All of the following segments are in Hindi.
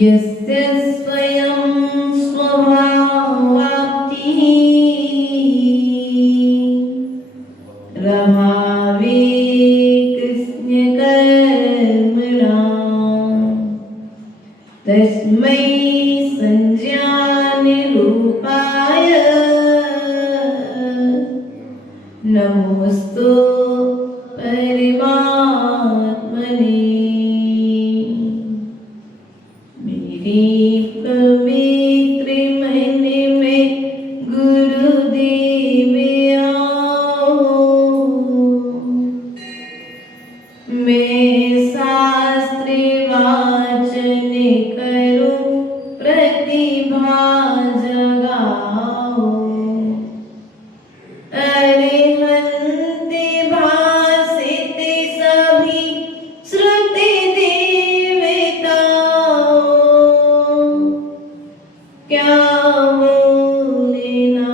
यस्य स्वयं स्वभावाप्तिः रहावे कृष्णकर्मणां तस्मै संज्ञानिरूपाय नमोस्तु परमात्मने। मेरे पवित्र मन में गुरुदेव आओ, मैं शास्त्र वाचन करूं प्रतिभा जगाओ। अरिहंत भासित सभी श्रुति देवताओं, क्या बोलना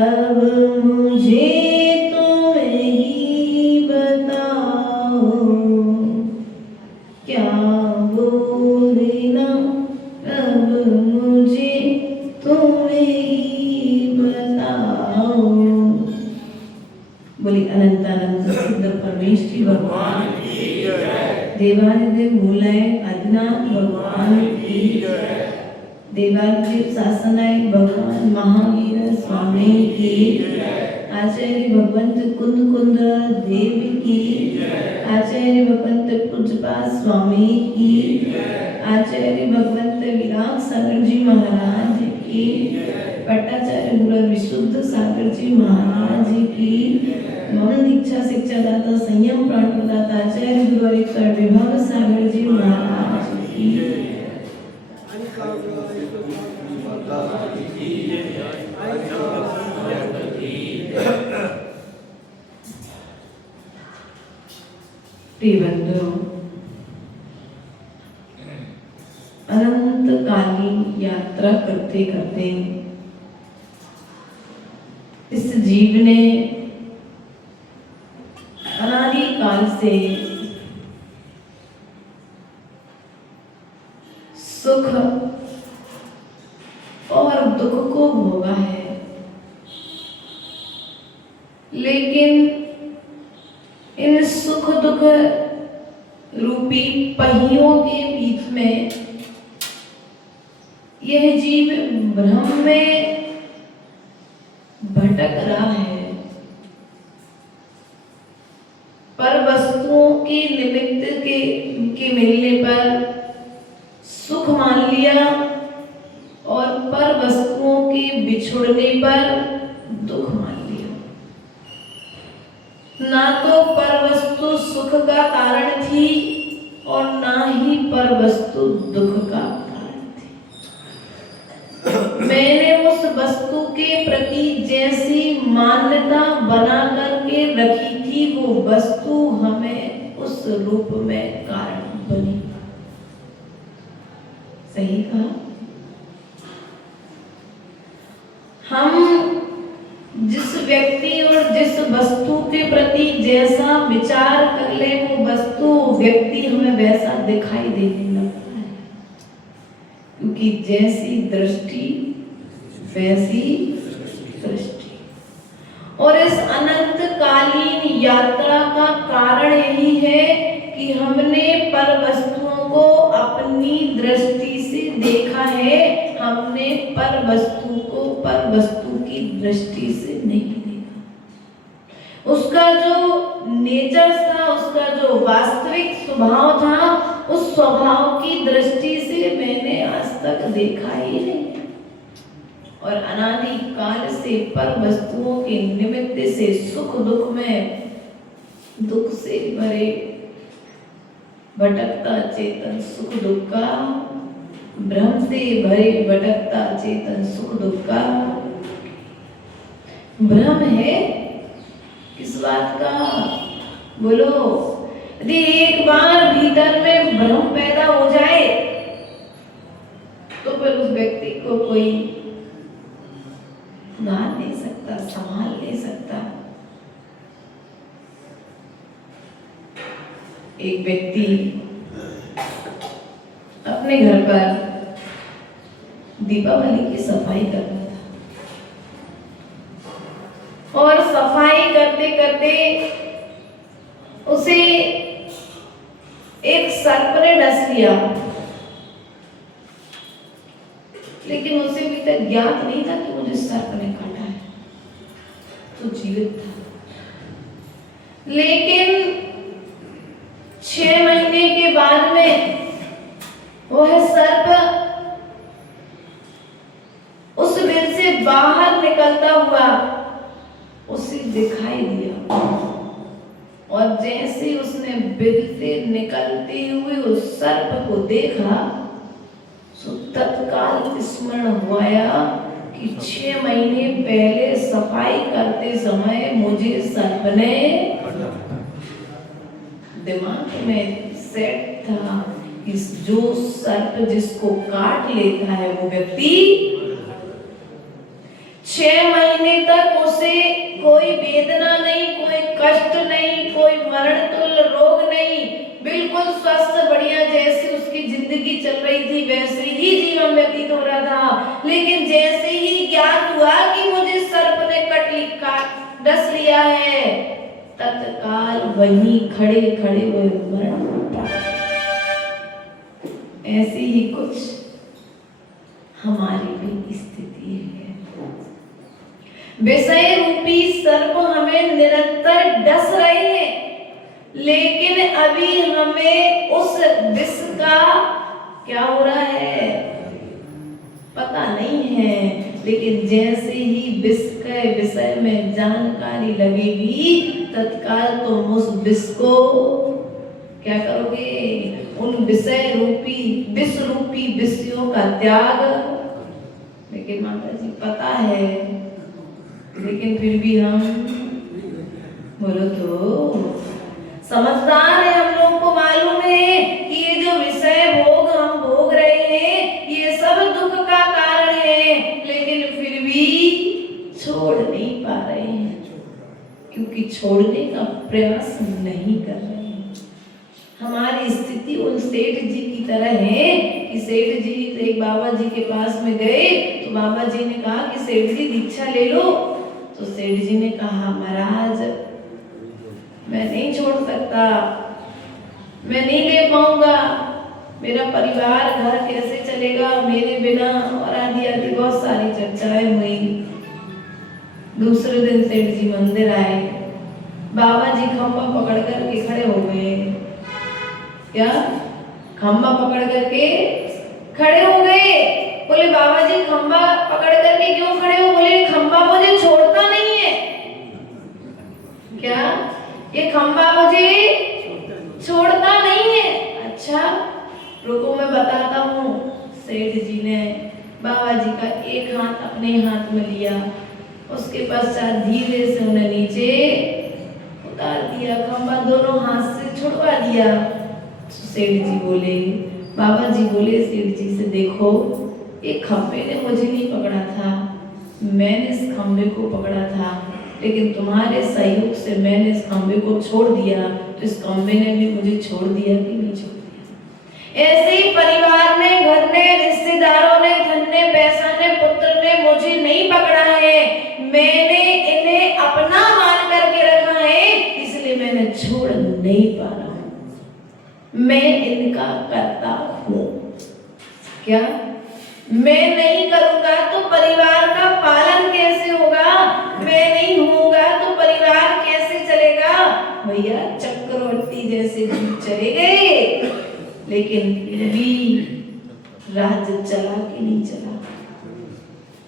अब मुझे तुम ही बताओ। क्या बोलना अब मुझे तुम ही बताओ। बोली अनंत अनंत सिद्ध परमेश्वरी भगवान की जय। देवादिदेव मूलाय आदिनाथ भगवान की जय। देवादिदेव शासनाय भगवान महावीर स्वामी की जय। आचार्य भगवंत कुंद कुंद देव की जय। आचार्य भगवंत पूज्यपाद स्वामी की जय। आचार्य भगवंत विराग सागर जी महाराज की जय। पट्टाचार्य गुरु विशुद्ध सागर जी महाराज की। मौन दीक्षा शिक्षा दाता संयम प्राण प्रदाता आचार्य गुरु विभव सागर जी महाराज की। बंधुओं, अनंतकालीन यात्रा करते करते इस जीव ने अनादि काल से सुख और दुख को भोगा है, लेकिन इन सुख दुख रूपी पहियों के बीच में यह जीव भ्रम में भटक रहा है। पर वस्तुओं के निमित्त के मिलने पर सुख मान लिया और पर वस्तुओं के बिछुड़ने पर दुख मान लिया। ना तो पर वस्तु सुख का कारण थी और ना ही पर वस्तु दुख का कारण थी। मैंने उस वस्तु के प्रति जैसी मान्यता बना करके रखी थी, वो वस्तु हमें उस रूप में कारण बनी। सही कहा। हम जिस व्यक्ति और जिस वस्तु के प्रति जैसा विचार कर ले, वो वस्तु व्यक्ति हमें वैसा दिखाई देने लगता है, क्योंकि जैसी दृष्टि वैसी सृष्टि। और इस अनंतकालीन यात्रा का कारण यही है कि हमने पर वस्तुओं को अपनी दृष्टि से देखा है, हमने पर वस्तु को पर वस्तु की दृष्टि से नहीं देखा। उसका जो नेचर था, उसका जो वास्तविक स्वभाव था, उस स्वभाव की दृष्टि से मैंने आज तक देखा ही नहीं। और अनादि काल से पर वस्तुओं के निमित्त से सुख दुख में दुख से भरे भटकता चेतन सुख दुख का, भ्रम से भरे भटकता चेतन सुख दुख का। भ्रम है किस बात का बोलो? यदि एक बार भीतर में भ्रम पैदा हो जाए तो फिर उस व्यक्ति को कोई सुधार नहीं सकता, संभाल नहीं सकता। एक व्यक्ति अपने घर पर दीपावली की सफाई कर रहा था और सफाई करते करते उसे एक सर्प ने डस लिया, लेकिन उसे अभी तक ज्ञात नहीं था कि मुझे सर्प ने काटा है, तो जीवित था। लेकिन 6 महीने के बाद में वह सर्प उस बिल से बाहर निकलता हुआ उसे दिखाई दिया, और जैसे उसने बिल से निकलते हुए उस सर्प को देखा तो तत्काल स्मरण हुआ कि 6 महीने पहले सफाई करते समय मुझे सर्प ने, दिमाग में सेट था कि जो सर्प जिसको काट लेता है वो व्यक्ति 6 महीने तक उसे कोई वेदना नहीं, कोई कष्ट नहीं, कोई मरण तुल्य रोग नहीं, बिल्कुल स्वस्थ बढ़िया जैसे उसकी जिंदगी चल रही थी वैसे ही जीवन व्यतीत हो रहा था। लेकिन जैसे ही ज्ञात हुआ कि मुझे सर्प ने डस लिया है, तत्काल वहीं खड़े खड़े वो मरण होता। ऐसी ही कुछ हमारी भी स्थिति है। विषय रूपी सर्प हमें निरंतर डस रहे हैं, लेकिन अभी हमें उस विष का क्या हो रहा है पता नहीं है। लेकिन जैसे ही विष के विषय में जानकारी लगेगी, तत्काल तुम उस विष को क्या करोगे? उन विषय रूपी विष रूपी विषयों का त्याग। लेकिन माता जी पता है, लेकिन फिर भी हम बोलो तो समझदार है, हम लोग को मालूम है कि ये जो विषय भोग हम भोग रहे हैं ये सब दुख का कारण है, लेकिन फिर भी छोड़ नहीं पा रहे हैं, क्योंकि छोड़ने का प्रयास नहीं कर रहे हैं। हमारी स्थिति उन सेठ जी की तरह है कि सेठ जी एक बाबा जी के पास में गए तो बाबा जी ने कहा कि सेठ जी दीक्षा ले लो। तो सेठ जी ने कहा महाराज मैं नहीं छोड़ सकता, मैं नहीं ले पाऊंगा, मेरा परिवार घर कैसे चलेगा मेरे बिना, और आदि आदि बहुत सारी चर्चाएं हुई। दूसरे दिन सेठ जी मंदिर आए, बाबा जी खंभा पकड़ कर के खड़े हो गए। क्या खंभा पकड़ करके खड़े हो गए? बोले बाबा जी खंभा पकड़ करके क्यों खड़े हो? बोले खंभा मुझे छोड़ता नहीं है। क्या ये खंभा मुझे छोड़ता नहीं है? अच्छा रुको मैं बताता हूँ। सेठ जी ने बाबा जी का एक हाथ अपने हाथ में लिया, उसके पश्चात धीरे से उन्हें नीचे उतार दिया, खंभा दोनों हाथ से छुड़वा दिया। सेठ जी बोले, बाबा जी बोले सेठ जी से, देखो एक खंभे ने मुझे नहीं पकड़ा था, मैंने इस खंभे को पकड़ा था, लेकिन तुम्हारे सहयोग से मैंने इस खंभे को छोड़ दिया, तो इस खंभे ने भी मुझे छोड़ दिया कि नहीं छोड़ दिया? ऐसे ही परिवार ने, घर ने, रिश्तेदारों ने, धन ने, पैसा ने, पुत्र ने मुझे नहीं पकड़ा है, मैंने इन्हें अपना मान करके रखा है, इसलिए मैंने छोड़ नहीं पा रहा हूं, मैं इनका कर्ता हूं। क्या मैं नहीं करूंगा तो परिवार का पालन कैसे होगा, मैं नहीं होऊंगा तो परिवार कैसे चलेगा। भैया चक्रवर्ती जैसे जीव चले गए, लेकिन फिर भी राज्य चला कि नहीं चला।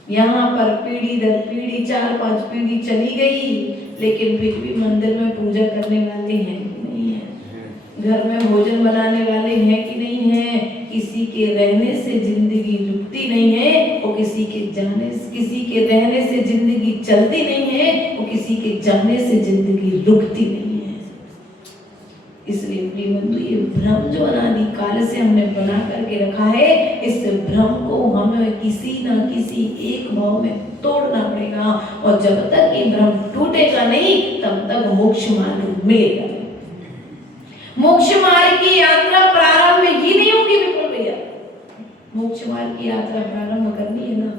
यहाँ पर पीढ़ी दर पीढ़ी 4-5 पीढ़ी चली गई, लेकिन फिर भी मंदिर में पूजा करने वाले हैं कि नहीं है, घर में भोजन बनाने वाले हैं कि नहीं है। किसी के रहने से जिंदगी रुकती नहीं है, और किसी के रहने से जिंदगी चलती नहीं है, और किसी के जाने से जिंदगी रुकती नहीं है। इसलिए प्रिय बंधु, ये भ्रम जो अनादि काल से हमने बना करके रखा है, इस भ्रम को हमें किसी ना किसी एक भाव में तोड़ना पड़ेगा। और जब तक ये भ्रम टूटेगा नहीं, तब तक मोक्ष मार्ग मिलेगा। मोक्ष मार्ग की यात्रा प्रारंभ ही नहीं होगी विपुल भैया। मोक्ष मार्ग की यात्रा प्रारंभ करनी है ना,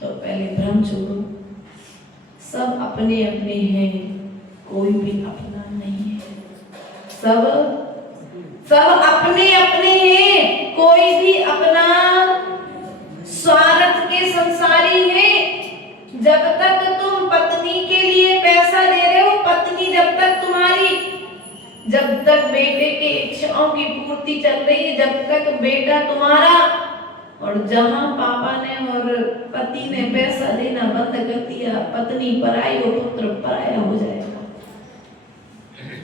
तो पहले भ्रम छोड़ो। सब अपने अपने हैं, कोई भी अपना नहीं है। सब अपने अपने हैं, कोई भी अपना स्वार्थ के संसारी है। जब तक तुम पत्नी के लिए पैसा दे रहे हो, पत्नी जब तक तुम्हारी, जब तक बेटे की इच्छाओं की पूर्ति चल रही है, जब तक बेटा तुम्हारा, और जहां पापा ने और पति ने पैसा देना बंद कर दिया, पत्नी पराई और पुत्र पराया हो जाएगा।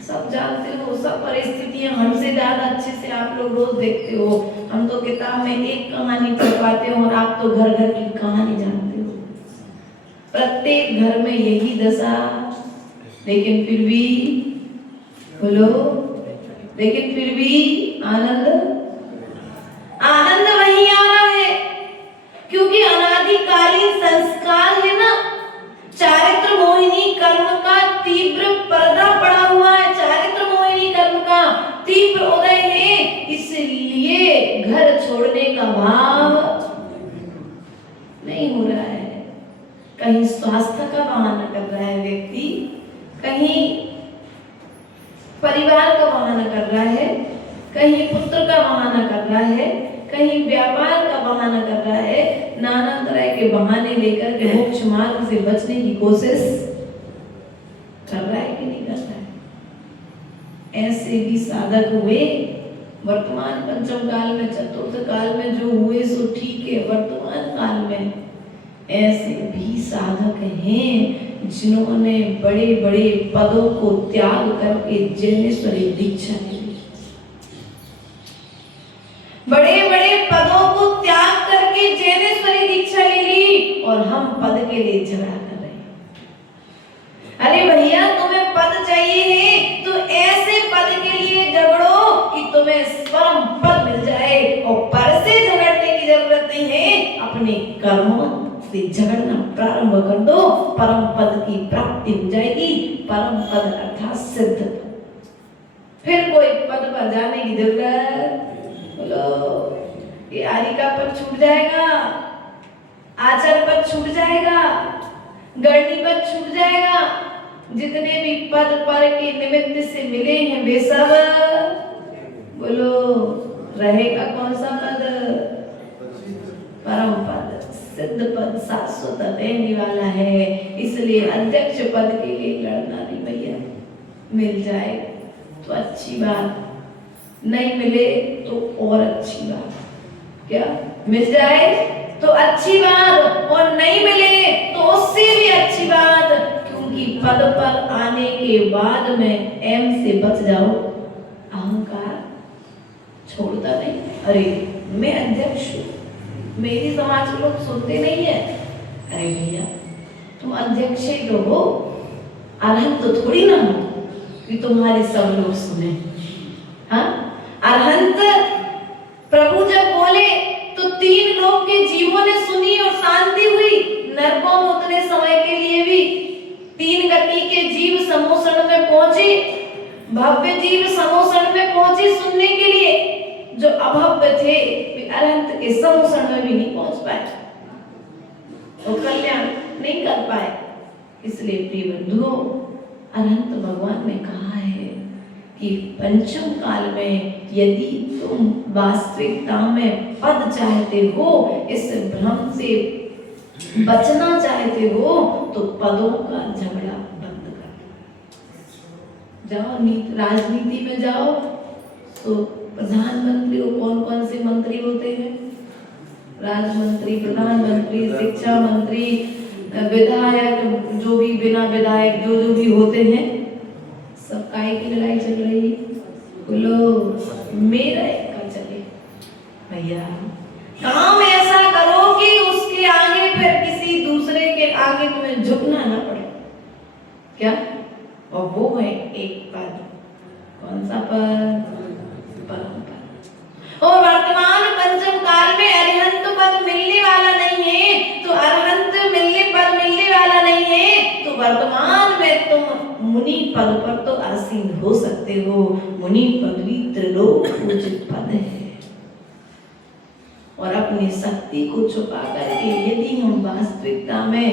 सब जानते हो, सब परिस्थितियां हमसे ज्यादा अच्छे से आप लोग रोज देखते हो। हम तो किताब में एक कहानी पढ़ पाते हो, और आप तो घर घर की कहानी जानते हो। प्रत्येक घर में यही दशा, लेकिन फिर भी बोलो, लेकिन फिर भी आनंद वही आ रहा है, क्योंकि अनादिकालीन संस्कार है ना। चारित्र मोहिनी कर्म का तीव्र पर्दा पड़ा हुआ है, चारित्र मोहिनी कर्म का तीव्र उदय है। इसलिए घर छोड़ने का भाव नहीं हो रहा है। कहीं स्वास्थ्य का बहाना कर रहा है व्यक्ति, कहीं परिवार का बहाना कर रहा है, कहीं पुत्र का बहाना कर रहा है, कहीं व्यापार का बहाना कर रहा है। नाना तरह के बहाने लेकर के मोक्ष मार्ग से बचने की कोशिश कर रहा है कि नहीं कर रहा है। ऐसे भी साधक हुए वर्तमान पंचम काल में, चतुर्थ काल में जो हुए सो ठीक है, वर्तमान काल में ऐसे भी साधक हैं जिन्होंने बड़े बड़े पदों को त्याग करके जैनेश्वरी दीक्षा ली। बड़े बड़े पदों को त्याग करके जैनेश्वरी दीक्षा ले ली, और हम पद के लिए झगड़ा कर रहे हैं। अरे भैया, तुम्हें पद चाहिए है तो ऐसे पद के लिए झगड़ो कि तुम्हें परम पद मिल जाए, और पर से झगड़ने की जरूरत नहीं है। अपने कर्मों से झगड़ना प्रारंभ कर दो, परम पद की प्राप्ति हो जाएगी। परम पद अर्थात सिद्ध। फिर कोई पद पर जाने की जरूरत, बोलो, ये आरिका पर छूट जाएगा, आचार पर छूट जाएगा, गढ़नी पर छूट जाएगा। जितने भी पद पर के निमित्त से मिले हैं वे सब, बोलो, रहेगा कौन सा पद? परम पद, सिद्ध पद, शाश्वत रहने वाला है। इसलिए अध्यक्ष पद के लिए लड़ना नहीं भैया। मिल जाए तो अच्छी बात, नहीं मिले तो और अच्छी बात। क्या मिल जाए तो अच्छी बात, और नहीं मिले तो उससे भी अच्छी बात, क्योंकि पद पर आने के बाद में एम से बच जाओ। अहंकार छोड़ता नहीं। अरे मैं अध्यक्ष हूँ, मेरी समाज के लोग सुनते नहीं है। अरे भैया, तुम अध्यक्ष ही तो हो, अरहंत तो थोड़ी ना हो कि तुम्हारे सब लोग सुने। हाँ, अरहंत प्रभु जब बोले तो 3 लोग के जीवों ने सुनी और शांति हुई। नरकों उतने समय के लिए भी 3 गति के जीव समोषण में पहुंचे, भव्य जीव समोषण में पहुंचे सुनने के लिए। जो अभव्य थे वे अरहंत के समोषण में भी नहीं पहुंच पाए, वो कल्याण नहीं कर पाए। इसलिए प्रिय बंधुओं, अरहंत भगवान ने कहा है कि पंचम काल में यदि तुम वास्तविकता में पद चाहते हो, इस भ्रम से बचना चाहते हो, तो पदों का झगड़ा बंद कर जाओ। राजनीति में जाओ तो प्रधानमंत्री को कौन कौन से मंत्री होते हैं? राजमंत्री, प्रधानमंत्री, शिक्षा मंत्री, विधायक, जो भी बिना विधायक जो भी होते हैं, सब काय की लड़ाई चल रही है? बोलो मेरा एक का चले। भैया काम ऐसा करो कि उसके आगे फिर किसी दूसरे के आगे तुम्हें झुकना ना पड़े। क्या? और वो है एक पद। कौन सा पद? परम पद। और वर्तमान पंचम काल में अरिहंत पद मिलने वाला नहीं है, तो अरहंत पद मिलने वाला नहीं है, तो वर्तमान में तुम मुनि पद पर तो आसीन हो सकते हो। मुनि पदवी त्रिलोक पूजित पद है। और अपनी शक्ति को छुपा करके यदि हम वास्तविकता में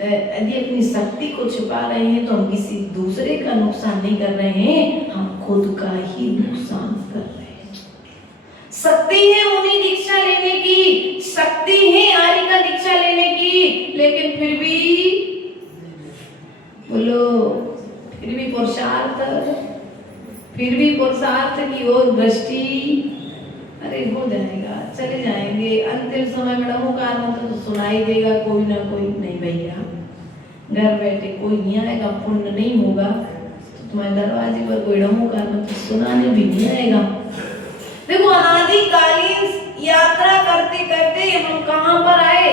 यदि अपनी शक्ति को छुपा रहे हैं, तो हम किसी दूसरे का नुकसान नहीं कर रहे हैं, हम खुद का ही नुकसान कर रहे हैं। शक्ति है मुनि दीक्षा लेने की, शक्ति है आर्य का दीक्षा लेने की, लेकिन फिर भी बोलो, फिर भी पुरुषार्थ की ओर दृष्टि, अरे हो जाएगा, चले जाएंगे अंतिम समय में नमोकार मंत्र तो सुनाई देगा कोई ना कोई। नहीं भैया, घर बैठे कोई नहीं आएगा, पुण्य नहीं होगा तो तुम्हारे दरवाजे पर कोई नमोकार मंत्र सुनाने भी नहीं आएगा। देखो अनादिकालीन यात्रा करते करते हम कहां पर आए?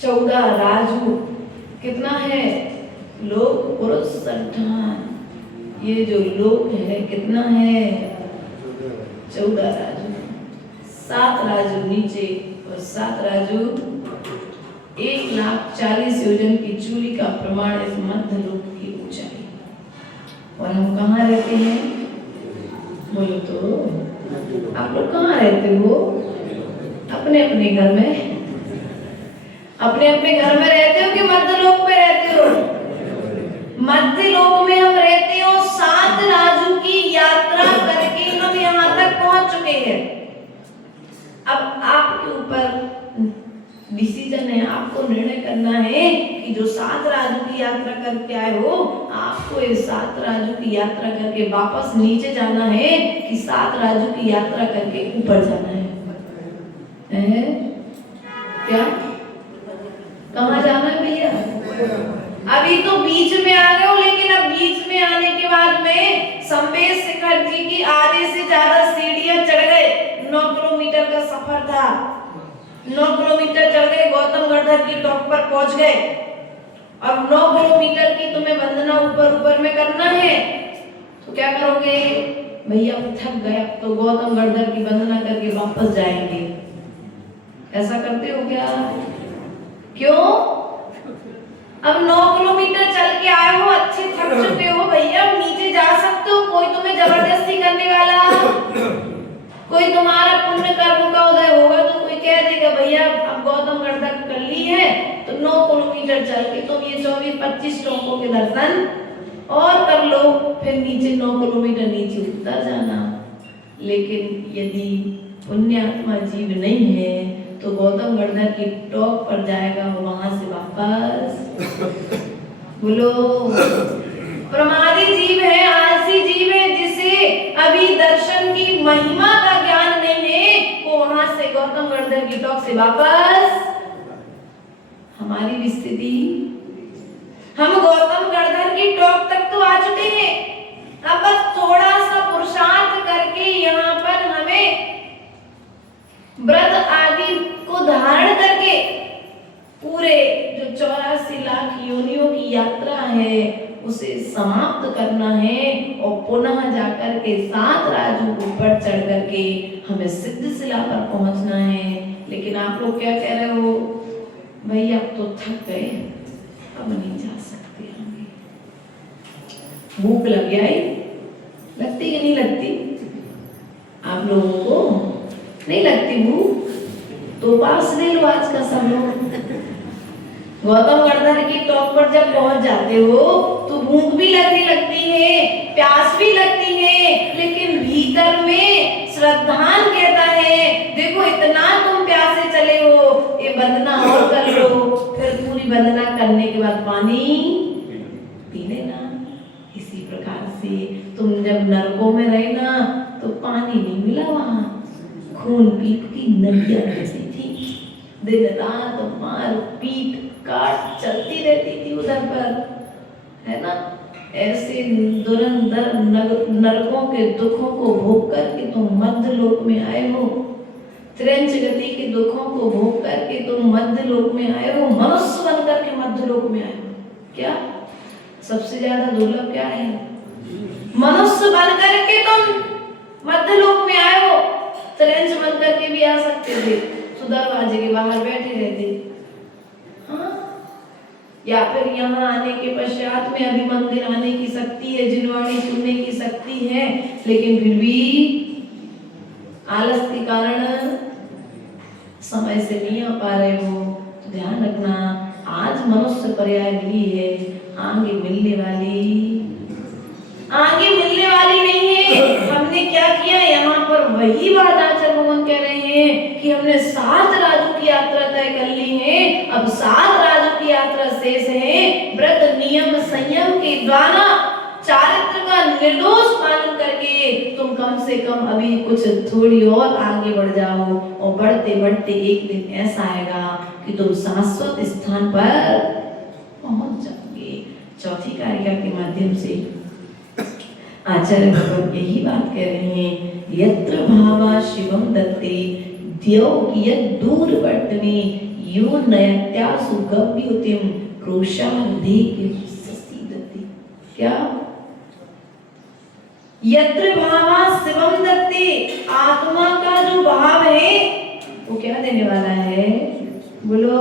14 राजू, कितना है? लोक पुरुष संठान। ये जो लोक है कितना है? 14 राजू। 7 राजू नीचे और 7 राजू 1,40,000 योजन की चूड़ी का प्रमाण इस मध्य लोक की ऊंचाई। और हम कहाँ रहते हैं? बोलो तो, आप लोग कहाँ रहते हो? अपने अपने घर में, अपने अपने घर में रहते हो कि मध्य लोक में रहते हो? मध्य लोक में हम रहते हो। 7 राजू की यात्रा करके हम यहाँ तक पहुंच चुके हैं। अब आपके ऊपर डिसीजन है, आपको निर्णय करना है कि जो 7 राजू की यात्रा करके आए हो, आपको इस 7 राजू की यात्रा करके वापस नीचे जाना है कि 7 राजू की यात्रा करके ऊपर जाना है? क्या? कहाँ जाना है भैया? अभी तो बीच में आ गए हो, लेकिन अब बीच में आने के बाद में संवेश शिखर जी की आधे से ज्यादा सीढ़ियां चढ़ गए। 9 किलोमीटर का सफर था, 9 किलोमीटर चढ़ गए, गौतम गढ़धर की टॉप पर पहुंच गए। अब 9 किलोमीटर की तुम्हें वंदना ऊपर ऊपर में करना है, तो क्या करोगे? भैया थक गए, अब तो गौतम गढ़धर की वंदना करके वापस जाएंगे। ऐसा करते हो क्या? क्यों? अब 9 किलोमीटर चल के आए हो, अच्छे थक चुके हो भैया, नीचे जा सकते हो। कोई तुम्हें जबरदस्ती करने वाला, कोई तुम्हारा पुण्य कर्म का उदय होगा तो कोई कह देगा भैया अब गौतम गढ़धर कर ली है, तो 9 किलोमीटर चल के तुम ये 24-25 टोकों के दर्शन और कर लो, फिर नीचे 9 किलोमीटर नीचे उतर जाना। लेकिन यदि पुण्यात्मा जीव नहीं है तो गौतम गढ़धर की टॉप पर जाएगा और वहां से वापस बोलो। प्रमादी जीव है, आलसी जीव है, जिसे अभी दर्शन की महिमा का ज्ञान नहीं है, वो वहां से गौतम गढ़धर की टॉप से वापस। हमारी भी स्थिति, हम गौतम गढ़धर की टॉप तक तो आ चुके हैं, अब बस थोड़ा सा पुरुषार्थ करके यहाँ पर हमें व्रत आदि को धारण करके पूरे जो 84 लाख योनियों की यात्रा है उसे समाप्त करना है और पुनः जाकर के 7 राजू ऊपर चढ़ करके हमें सिद्धशिला पर पहुंचना है। लेकिन आप लोग क्या कह रहे हो? भाई अब तो थक गए, अब नहीं जा सकते, हमें भूख लग गया है। लगती कि नहीं लगती? आप लोगों को नहीं लगती भूख? तो पास ले लो आज का सब लोग। गौतम गढ़धर की टॉप पर जब पहुंच जाते हो तो भूख भी लगती है, प्यास भी लगती है, लेकिन भीतर में श्रद्धान कहता है देखो इतना तुम प्यासे चले हो, ये वंदना और कर लो, फिर पूरी वंदना करने के बाद पानी पी लेना। इसी प्रकार से तुम जब नरकों में रहे ना तो पानी नहीं मिला, वहां खून पीप की नदियां बहती थी, दिन रात मार पीट काट चलती रहती थी उधर पर, है ना। ऐसे दुरंदर नरकों के दुखों को भोग करके तुम मध्य लोक में आए हो, त्रिंच गति के दुखों को भोग करके तुम मध्य लोक में आए हो, मनुष्य बन करके मध्य लोक में आए हो। क्या सबसे ज्यादा दुर्लभ क्या है? मनुष्य बन करके तुम मध्य लोक में आए हो। त्रिंच बन करके भी आ सकते थे, दरवाजे के बाहर बैठे रहते, हाँ, या फिर यहाँ आने के पश्चात में अभी मंदिर आने की शक्ति है, जिनवाणी सुनने की शक्ति है, लेकिन फिर भी आलस के कारण समय से नहीं आ पा रहे हो। तो ध्यान रखना, आज मनुष्य पर्याय मिली है, आगे मिलने वाली नहीं है। हमने क्या किया यहाँ पर, वही बात आचार्य भगवान कह रहे हैं कि हमने 7 राज्यों की यात्रा तय कर ली है, अब 7 राज्यों की यात्रा शेष है। व्रत नियम संयम के द्वारा चारित्र का निर्दोष पालन करके तुम कम से कम अभी कुछ थोड़ी और आगे बढ़ जाओ, और बढ़ते बढ़ते एक दिन ऐसा आएगा कि तुम शाश्वत स्थान पर पहुंच जाओगे। चौथी कारिका के माध्यम से आचार्य भगवान यही बात कह रहे हैं, यत्र भावा शिवम दत्ते द्यौ कियत् दूरवर्तने यो नयत्यासु गव्योतिम क्रोशार्धे ससीदते। क्या? यत्र भावा शिवम दत्ते, आत्मा का जो भाव है वो क्या देने वाला है? बोलो,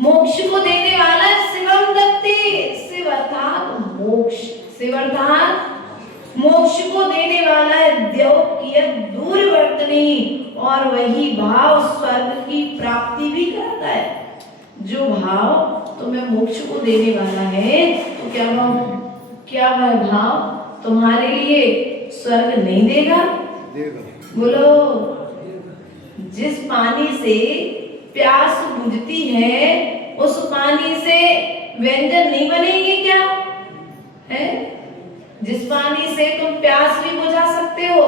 मोक्ष को देने वाला शिवम दत्ते। शिव अर्थात मोक्ष, शिव अर्थात मोक्ष को देने वाला है। द्यौ कियत् दूरवर्तने, और वही भाव स्वर्ग की प्राप्ति भी करता है। जो भाव तुम्हें मोक्ष को देने वाला है, तो क्या वह भाव तुम्हारे लिए स्वर्ग नहीं देगा? बोलो, जिस पानी से प्यास बुझती है उस पानी से व्यंजन नहीं बनेंगे क्या? है, जिस पानी से तुम प्यास भी बुझा सकते हो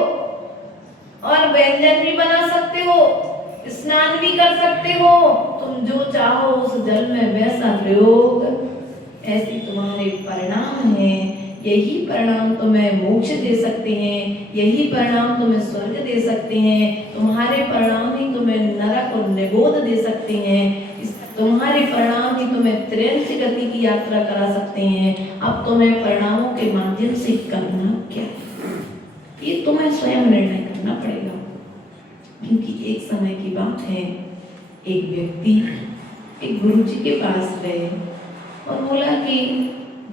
और व्यंजन भी बना सकते हो, स्नान भी कर सकते हो, तुम जो चाहो उस जल में वैसा प्रयोग, ऐसे तुम्हारे परिणाम हैं। यही परिणाम तुम्हें मोक्ष दे सकते हैं, यही परिणाम तुम्हें स्वर्ग दे सकते हैं, तुम्हारे परिणाम ही तुम्हें नरक और निगोद दे सकते हैं, तुम्हारे परिणाम ही तुम्हें त्रिंच गति की यात्रा करा सकते हैं। अब तुम्हें परिणामों के माध्यम से करना क्या, ये तुम्हें स्वयं निर्णय करना पड़ेगा। क्योंकि एक समय की बात है, एक व्यक्ति एक गुरुजी के पास गए और बोला कि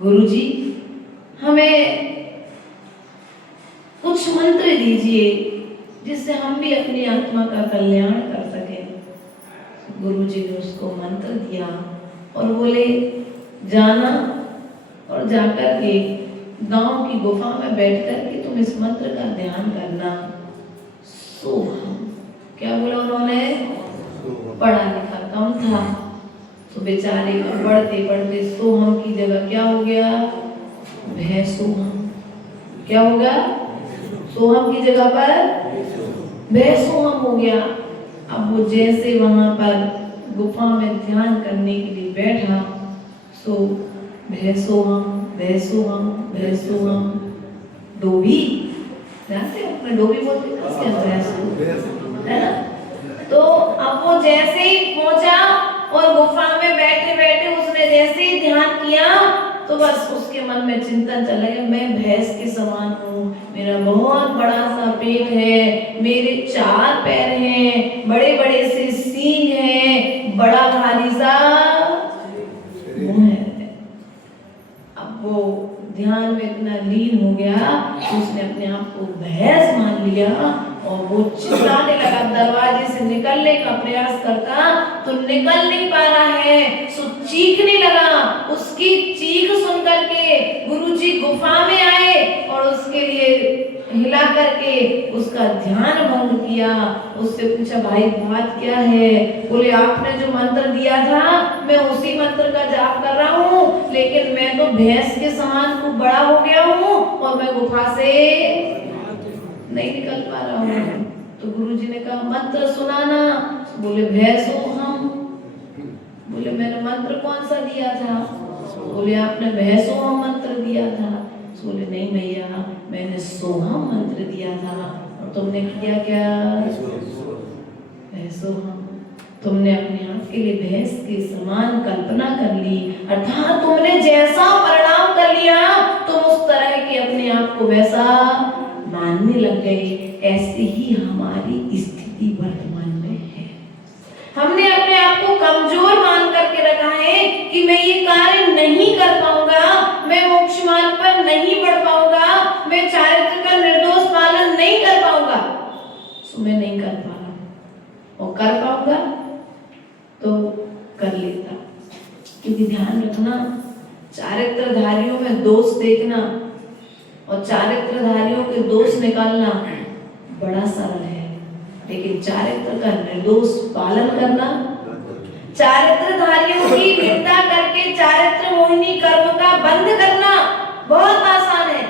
गुरुजी, हमें कुछ मंत्र दीजिए जिससे हम भी अपनी आत्मा का कल्याण कर सकें। गुरुजी ने उसको मंत्र दिया और बोले, जाना और जाकर के गांव की गुफा में बैठकर के तुम इस मंत्र का ध्यान करना। सोहम, क्या बोला उन्होंने? पढ़ा लिखा कम था तो बेचारे को पढ़ते पढ़ते सोहम की जगह क्या हो गया? भय सोहम। क्या हो गया? सोहम की जगह पर भय सोहम हो गया। अब वो जैसे वहां पर गुफा में ध्यान करने के लिए बैठा, सो भय सोहम भय सोहम भय सोहम। डोभी जानते हो, अपने डोभी बोलते हैं इसके अंदर है ना। तो अब वो जैसे ही पहुंचा और गुफा में बैठे बैठे उसने जैसे ही ध्यान किया तो बस उसके मन में चिंतन चला गया, मैं भैंस के समान हूँ, मेरा बहुत बड़ा सा पेट है, मेरे 4 पैर हैं, बड़े बड़े से सींग हैं, बड़ा भारी सा मुंह है। अब वो ध्यान में इतना लीन हो गया कि उसने अपने आप को भैंस मान लिया और वो चिल्लाने लगा, दरवाजे से निकलने का प्रयास करता तो निकल नहीं पा रहा है, सो चीखने लगा। उसकी चीख सुन करके गुरुजी गुफा में आए और उसके लिए हिला करके उसका ध्यान भंग किया। उससे पूछा, भाई बात क्या है? बोले, आपने जो मंत्र दिया था मैं उसी मंत्र का जाप कर रहा हूँ, लेकिन मैं तो भैंस के समान खूब बड़ा हो गया हूँ और मैं गुफा से नहीं निकल पा रहा हूँ। तो गुरुजी ने कहा, मंत्र सुनाना। बोले, भैंस हो हम। बोले, मैंने मंत्र कौन सा दिया था? बोले, आपने भैंसो हम मंत्र दिया था। बोले, नहीं भैया, मैंने सोहम मंत्र दिया था और तुमने किया क्या? भैंसो हम। तुमने अपने आप के लिए भैंस के समान कल्पना कर ली, अर्थात तुमने जैसा परिणाम कर लिया तुम उस तरह के अपने आप को वैसा मानने लग गए। ऐसे ही हमारी स्थिति वर्तमान में है। हमने अपने आप को कमजोर मान करके रखा है कि मैं ये कार्य नहीं कर पाऊंगा, मैं मोक्ष मार्ग पर नहीं बढ़ पाऊंगा, मैं चारित्र का निर्दोष पालन नहीं कर पाऊंगा, सो मैं नहीं कर पा रहा हूं। और कर पाऊंगा तो कर लेता। क्योंकि ध्यान रखना, चारित्रधारियों में दोष देखना और चारित्रधारियों के दोष निकालना बड़ा सरल है, लेकिन चारित्र का निर्दोष पालन करना, चारित्रधारियों की निंदा करके चारित्र मोहिनी कर्म का बंद करना बहुत आसान है,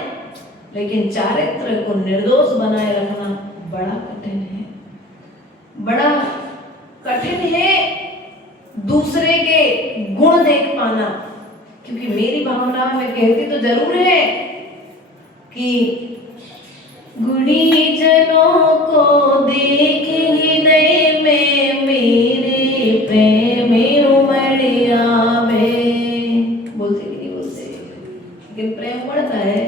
लेकिन चारित्र को निर्दोष बनाए रखना बड़ा कठिन है। बड़ा कठिन है दूसरे के गुण देख पाना। क्योंकि मेरी भावना में कहती तो जरूर है कि गुणी जनों को देख हृदय में मेरे प्रेम उमड़ आवे। बोलते कि नहीं बोलते, लेकिन प्रेम बढ़ता है।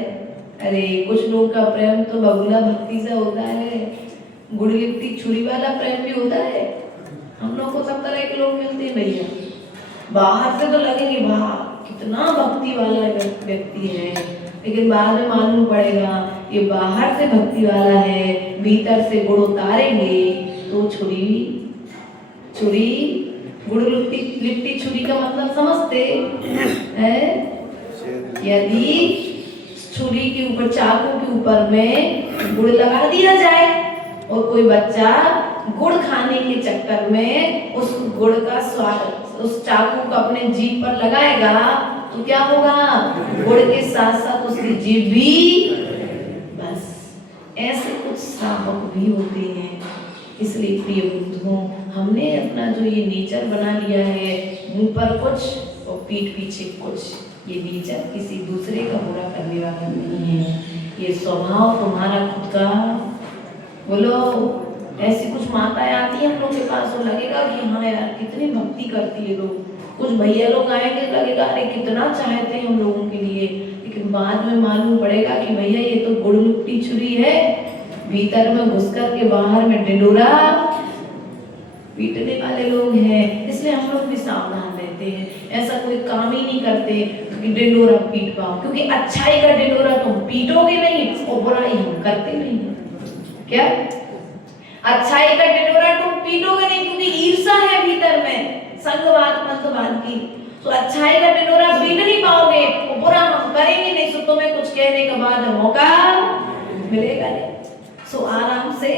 अरे कुछ लोग का प्रेम तो बबूला भक्ति से होता है, गुड़ लिपटी छुरी वाला प्रेम भी होता है। हम लोग को सब तरह के लोग मिलते हैं भैया। बाहर से तो लगेंगे वाह कितना भक्ति वाला व्यक्ति है, लेकिन बाद में मालूम पड़ेगा ये बाहर से भक्ति वाला है, भीतर से गुड़ उतारेंगे तो छुरी गुड़ लिपटी छुरी का मतलब समझते हैं? यदि छुरी के ऊपर, चाकू के ऊपर में गुड़ लगा दिया जाए और कोई बच्चा गुड़ खाने के चक्कर में उस गुड़ का स्वाद उस चाकू को अपने जीभ पर लगाएगा तो क्या होगा? गुड़ के साथ साथ उसकी जीभ भी, बस ऐसे कुछ श्रावक भी होते हैं। इसलिए प्रिय बंधुओं, हमने अपना जो ये नेचर बना लिया है, मुंह पर कुछ और पीठ पीछे कुछ, ये नेचर किसी दूसरे का बुरा करने वाला नहीं है। ये स्वभाव तुम्हारा खुद का। बोलो, ऐसी कुछ माताएं आती है हम लोग के पास और लगेगा कि हाँ यार कितनी भक्ति करती है लोग। कुछ भैया लोग आएंगे लगेगा अरे कितना चाहते हैं हम लोगों के लिए, लेकिन बाद में मालूम पड़ेगा कि भैया ये तो गुड़ लिपटी छुरी है, भीतर में घुस कर के बाहर में डिंडोरा पीटने वाले लोग हैं। इसलिए हम लोग भी सावधान रहते हैं, ऐसा कोई काम ही नहीं करते कि डिंडोरा पीट पाओ, क्योंकि अच्छाई का डिंडोरा तुम पीटोगे नहीं और बुराई हम करते नहीं। क्या अच्छाई का डिंडोरा तुम पीटोगे नहीं, क्योंकि ईर्ष्या है भीतर में, संगवाद पंथवाद की, तो अच्छाई का डिंडोरा पीट नहीं पाओगे और बुरा हम करेंगे नहीं, तो तुम्हें कुछ कहने के बाद मौका मिलेगा नहीं। सो आराम से।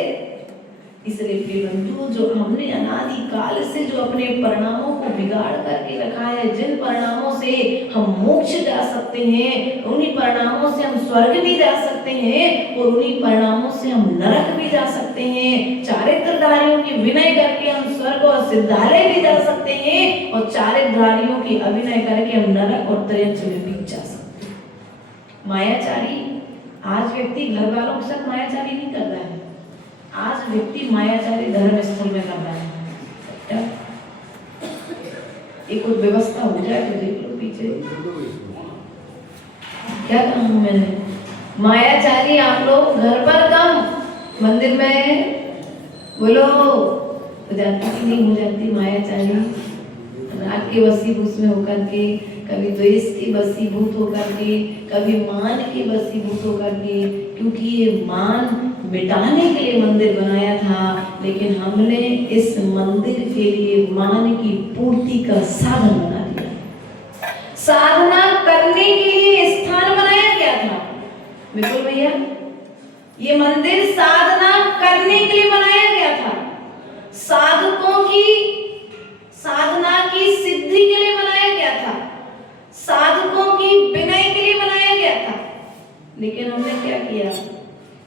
इसलिए प्रिय बंधु, जो हमने अनादि काल से जो अपने परिणामों को बिगाड़ करके रखा है, जिन परिणामों से हम मोक्ष जा सकते हैं, उन्हीं परिणामों से हम स्वर्ग भी जा सकते हैं और उन्हीं परिणामों से हम नरक भी जा सकते हैं। चारित्रधारियों की विनय करके हम स्वर्ग और सिद्धालय भी जा सकते हैं और चारित्रधारियों की अभिनय करके हम नरक और त्रयस्थ में भी जा सकते हैं। मायाचारी, आज व्यक्ति घर वालों के साथ मायाचारी नहीं कर रहा है, आज व्यक्ति मायाचारी धर्म स्थल में कर रहा है। क्या एक कुछ व्यवस्था हो जाए तो देख लो पीछे क्या कहा मैंने। मायाचारी आप लोग घर पर कम, मंदिर में बोलो हो जाती कि नहीं हो जाती मायाचारी? राग के वशीभूत में होकर के, कभी द्वेष के वशीभूत होकर के, कभी मान के वशीभूत होकर के, क्योंकि ये मान मिटाने के लिए मंदिर बनाया था, लेकिन हमने इस मंदिर के लिए मान की पूर्ति का साधन बना दिया। साधना करने के लिए स्थान बनाया गया था। बिल्कुल भैया, ये मंदिर साधना करने के लिए बनाया गया था, साधकों की साधना की सिद्धि के लिए बनाया गया था, साधकों की विनय के लिए बनाया गया था। लेकिन हमने क्या किया,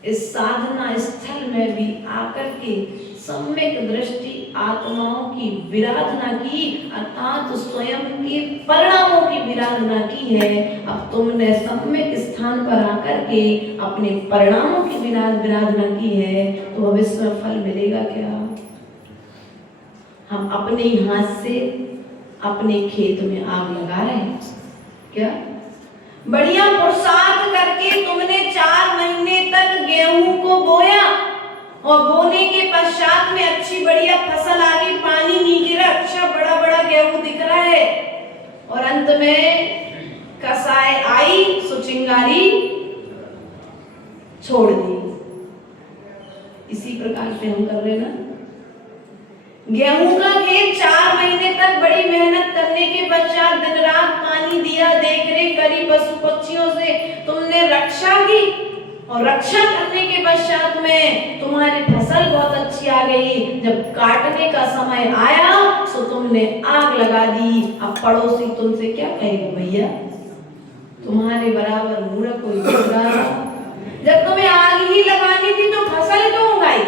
इस साधना स्थल में भी आकर के सम्यक दृष्टि आत्माओं की विराधना की, अर्थात स्वयं के परिणामों की विराधना की है। अब तुमने सम्यक स्थान पर आकर के अपने परिणामों की विराधना की है, तो भविष्य में फल मिलेगा क्या? हम अपने हाथ से अपने खेत में आग लगा रहे हैं क्या? बढ़िया पुरुषार्थ करके तुमने 4 महीने तक गेहूं को बोया और बोने के पश्चात में अच्छी बढ़िया फसल आ गई, पानी नहीं गिरा, अच्छा बड़ा बड़ा गेहूं दिख रहा है, और अंत में कसाई आई सो चिंगारी छोड़ दी। इसी प्रकार से हम कर रहे ना, गेहूं का खेत 4 महीने तक बड़ी मेहनत करने के पश्चात दिन रात पानी दिया, देख रेख करी, पशु पक्षियों से तुमने रक्षा की, और रक्षा करने के पश्चात में तुम्हारी फसल बहुत अच्छी आ गई। जब काटने का समय आया तो तुमने आग लगा दी। अब पड़ोसी तुमसे क्या कहेगा, भैया तुम्हारे बराबर मूर्ख कोई दूसरा, जब तुम्हें आग ही लगानी थी तो फसल तो उगाई।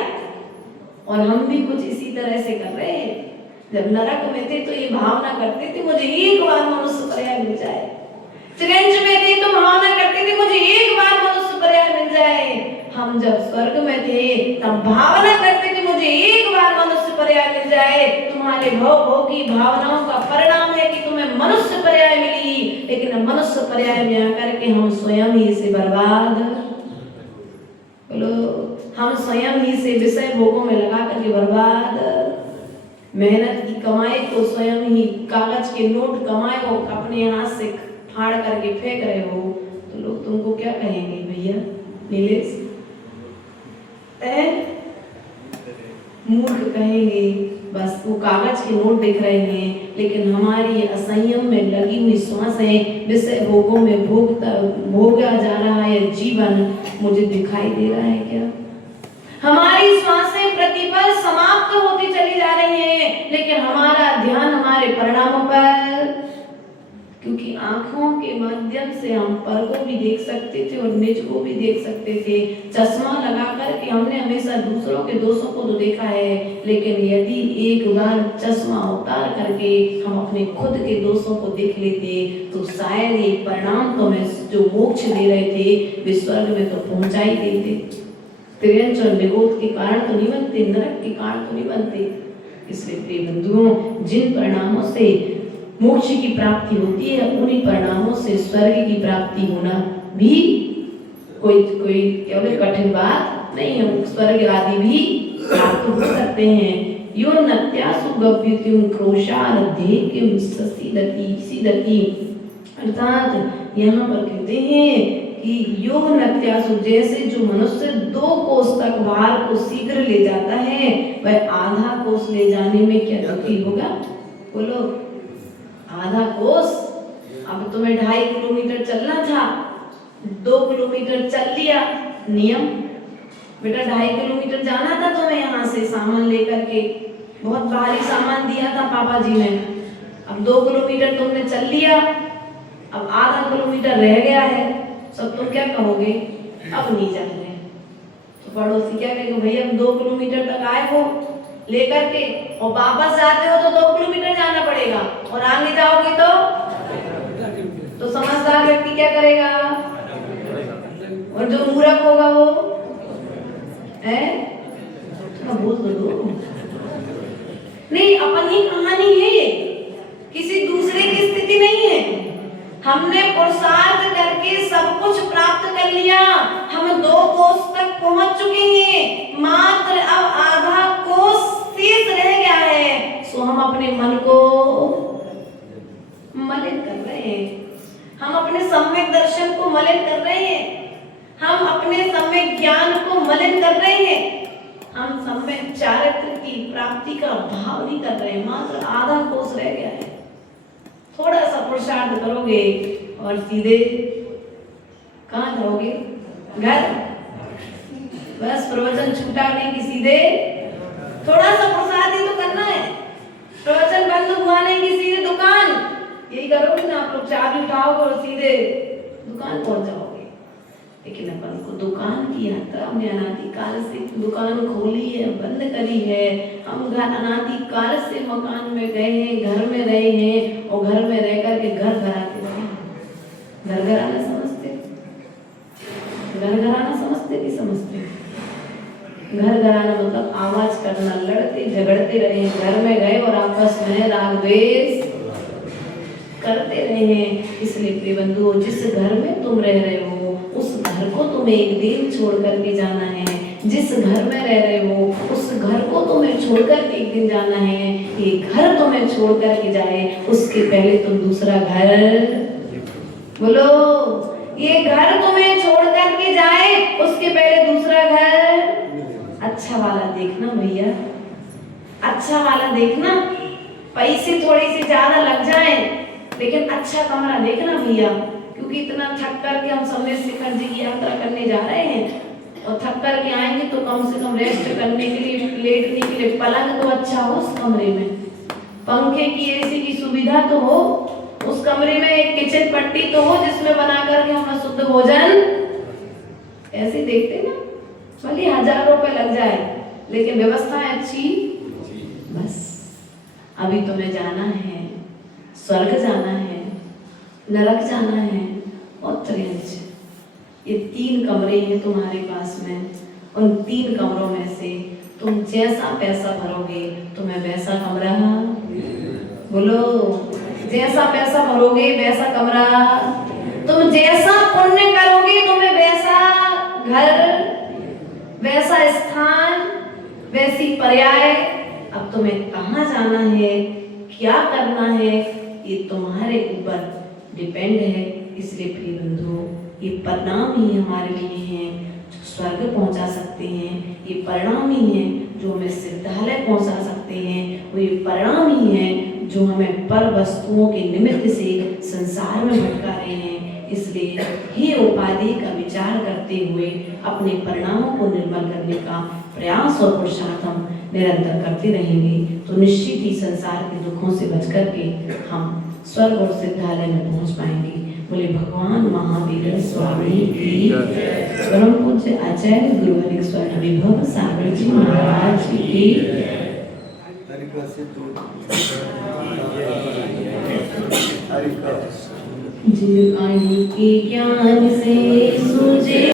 और हम भी कुछ इसी तरह से कर रहे हैं। जब नरक में थे तो ये भावना करते थे मुझे एक बार मनुष्य पर्याय मिल जाए, चिरंज में थे तो भावना करते थे मुझे एक बार मनुष्य पर्याय मिल जाए। हम जब स्वर्ग में थे तब भावना करते थे मुझे एक बार मनुष्य पर्याय मिल जाए। तुम्हारे भोग की भावनाओं का परिणाम है कि तुम्हें मनुष्य पर्याय मिली, लेकिन मनुष्य पर्याय में आकर के हम स्वयं ही इसे बर्बाद, बोलो हम स्वयं ही से विषय भोगों में लगा करके बर्बाद, मेहनत की कमाई को स्वयं ही कागज के नोट कमाए को अपने हाथ से फाड़ करके फेंक रहे हो, तो लोग तुमको क्या कहेंगे भैया नीलेश? मूर्ख कहेंगे, बस वो कागज के नोट दिख रहे हैं, लेकिन हमारी असंयम में लगी हुई श्वासें, विषय भोगों में भोगा जा रहा है जीवन मुझे दिखाई दे रहा है क्या? हमारी श्वासें प्रतिपल समाप्त होती चली जा रही हैं, लेकिन हमारा ध्यान हमारे परिणामों पर, क्योंकि आंखों के माध्यम से हम पर को भी देख सकते थे और निज को भी देख सकते थे। चश्मा लगा करके हमने हमेशा दूसरों के दोषों को तो देखा है, लेकिन यदि एक बार चश्मा उतार करके हम अपने खुद के दोषों को देख लेते तो शायद ये परिणाम तो हमें जो मोक्ष दे रहे थे वे स्वर्ग में तो पहुंचा ही देते। त्रियंच और निगोद के कारण तो नहीं बनते, नरक के कारण तो नहीं बनते। इसलिए प्रिय बंधुओं, जिन परिणामों से मोक्ष की प्राप्ति होती है उन्हीं परिणामों से स्वर्ग की प्राप्ति होना भी कोई केवल कठिन बात नहीं है। स्वर्ग आदि भी प्राप्त हो सकते हैं। यो नत्यासु गव्युतिम क्रोशारध्येकिम सीदति, अर्थात यहाँ पर कहते हैं कि यो नत्यासु, जैसे जो मनुष्य 2 कोस तक भार को शीघ्र ले जाता है वह आधा कोस ले जाने में क्या दुखी होगा? बोलो, आधा कोस। अब तुम्हें 2.5 किलोमीटर चलना था, 2 किलोमीटर चल लिया, नियम बेटा 2.5 किलोमीटर जाना था तुम्हें यहाँ से सामान लेकर के, बहुत भारी सामान दिया था पापा जी ने। अब 2 किलोमीटर तुमने चल लिया, अब आधा किलोमीटर रह गया है, सब तुम क्या कहोगे? अब नहीं चल रहे। तो पड़ोसी क्या कहेगा, भैया 2 किलोमीटर तक आए हो लेकर के और वापस जाते हो तो 2 किलोमीटर जाना पड़ेगा, और आगे जाओगे तो समझदार व्यक्ति क्या करेगा? और जो मूर्ख होगा वो बोल दो। नहीं, अपनी कहानी है, किसी दूसरे की स्थिति नहीं है। हमने पुरुषार्थ करके सब कुछ प्राप्त कर लिया, हम 2 कोस तक पहुंच चुके हैं, मात्र अब आधा कोस शेष रह गया है। सो हम अपने मन को मलिन कर रहे हैं, हम अपने सम्यक दर्शन को मलिन कर रहे हैं, हम अपने सम्यक ज्ञान को मलिन कर रहे हैं, हम सम्यक चारित्र की प्राप्ति का भाव नहीं कर रहे हैं। मात्र आधा कोस रह गया है। थोड़ा सा पुरुषार्थ करोगे और सीधे कहाँ जाओगे? घर। बस प्रवचन छूटा नहीं कि सीधे, थोड़ा सा पुरुषार्थ ही तो करना है। प्रवचन बंद हुआ नहीं कि सीधे दुकान। यही करोगे ना आप लोग, चाबी उठाओगे और सीधे दुकान पहुंच जाओगे। लेकिन अपन को दुकान की यात्रा में अनादि काल से दुकान खोली है, बंद करी है। हम घर अनादि काल से मकान में गए हैं, घर में रहे हैं और घर में रह करके घर घराते रहे। घर घराना समझते? घर घराना समझते नहीं समझते? घर घराना मतलब आवाज करना, लड़ते झगड़ते रहे, घर में गए और आपस में राग द्वेष करते रहे हैं। इसलिए प्रिय बंधुओं, जिस घर में तुम रह रहे हो उस घर को तुम्हें एक दिन छोड़ कर के जाना है। जिस घर में रह रहे हो उस घर को तुम्हें छोड़ कर के एक दिन जाना है। ये घर तुम्हें छोड़ कर के जाए उसके पहले तुम दूसरा घर, बोलो, ये घर तुम्हें छोड़ कर के जाए उसके पहले दूसरा घर अच्छा वाला देखना भैया, अच्छा वाला देखना। पैसे थोड़े से ज्यादा लग जाए लेकिन अच्छा कमरा देखना भैया, क्योंकि इतना थक करके हम समय शिखर जी की यात्रा करने जा रहे हैं और थक करके आएंगे तो कम से कम रेस्ट करने के लिए, लेटने के लिए पलंग तो अच्छा हो उस कमरे में, पंखे की एसी की सुविधा तो हो उस कमरे में, एक किचन पट्टी तो हो जिसमें बना करके हम शुद्ध भोजन ऐसे देखते ना, भले 1000 रुपए लग जाए लेकिन व्यवस्था है अच्छी। बस अभी तुम्हें जाना है, स्वर्ग जाना है, नरक जाना है और त्रियंच। ये 3 कमरे हैं तुम्हारे पास में। उन 3 कमरों में से तुम जैसा पैसा भरोगे तुम्हें वैसा कमरा, बोलो, जैसा पैसा भरोगे वैसा कमरा, तुम जैसा पुण्य करोगे तुम्हें वैसा घर, वैसा स्थान, वैसी पर्याय। अब तुम्हें कहाँ जाना है, क्या करना है, ये तुम्हारे ऊपर डिपेंड है। इसलिए प्रिय बंधुओं, ये परिणाम ही हमारे लिए हैं जो स्वर्ग पहुंचा सकते हैं। ये परिणाम ही हैं जो हमें सिद्धालय पहुंचा सकते हैं। वो ये परिणाम ही हैं जो हमें पर वस्तुओं के निमित्त से संसार में भटका रहे हैं। इसलिए हे उपाधि का विचार करते हुए अपने परिणामों को निर्मल करने का प्रयास और पुरुषार्थ हम निरंतर करते रहेंगे तो निश्चित ही संसार के दुखों से बचकर के हम स्वर्ग और सिद्धालय में पहुंच पाएंगे। बोले भगवान महावीर स्वामी की, परम पूज्य आचार्य गुरुवर स्वर्ण विभव सागर जी महाराज की। जिन के ज्ञान से सूझे